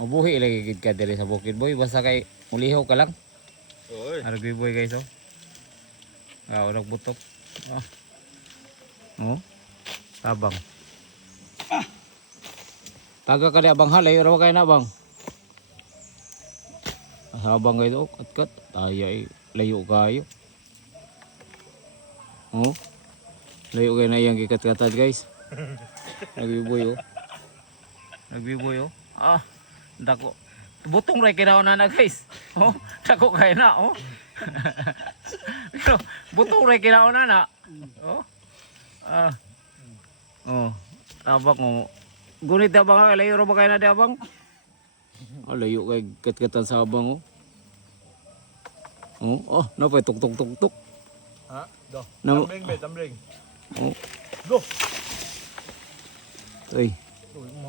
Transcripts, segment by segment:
Mabuhi lagi gid ka diri sa bukid boy basta kay muliho ka lang. Oy. Aragbi boy guys oh. Urag butok. Oh. Tabang. Taga ka di abang halay raw kay na bang. Habang guys oh kat ay layo kayo. Oh. Layo kay na yang gikat-katat guys. Nagbiboy oh. Nagbiboy oh. Dako. Butong ray kinaon na guys. Oh, dako kay na oh. Pero butong ray kinaon na. Oh. Oh. Tabak mo. Gunit na bang layo ra ba kay na di abang? Layo kay kat-katan sa abang oh. Oh, napay tuk-tuk-tuk-tuk. Ha? Do. No. Tambling be, tambling. Oh. Do. Ay.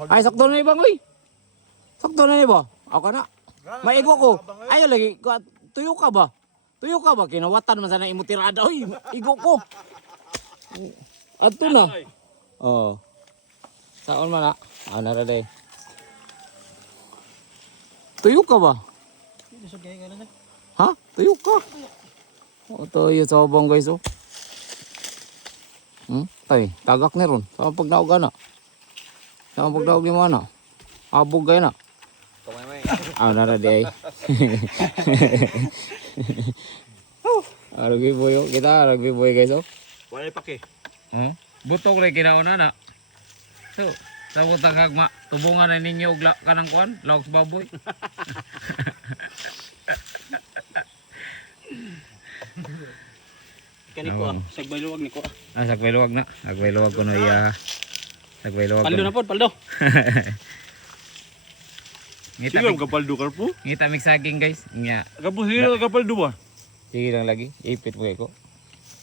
Ay sakto na ni bang oy. Sakto na ni ba? Ako na. Maigo ko. Ayo lagi tuyo ka ba? Tuyo ka ba kinawatan man sana imo tirada oy. Igo ko. Adto na. Oh. Saon man na? Ana ra day. Tuyo ka ba? Ha? Tuyo ka. Oh, tuyo sa bang guys oh. Tay, tagak ni ron. Sa pagdaog ana. Sa pagdaog di mana? Abog gay na. Nara di ay. Rugby boy oh. Kita rugby boy guys oh. Wala pa ke. Butong ray kinaon na. So, sa butang kagma, tubungan na ninyo og kanang kuan, laos baboy. Kaniko sagbay luwag niko. Sagbay luwag na. Sagbay luwag ko no iya. Sagbay luwag. Paldo na pod, paldo. Sigam kapaldo karpo. Ngita mig saging guys. Nya. Kapo sila kapaldo ba? Sige lang lagi. Ipit mo kay ko.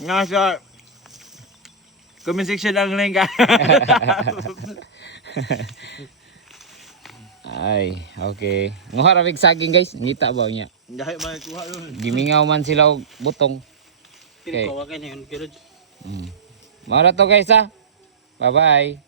Nga sa comment section lang lang ka. Ay, okay. Nguha ra mig saging guys. Ngita ba nya? Dahil man kuha yun. Gimingaw man sila og butong. Kini ko wa kay ni kirod. Mara to guys ha. Bye-bye.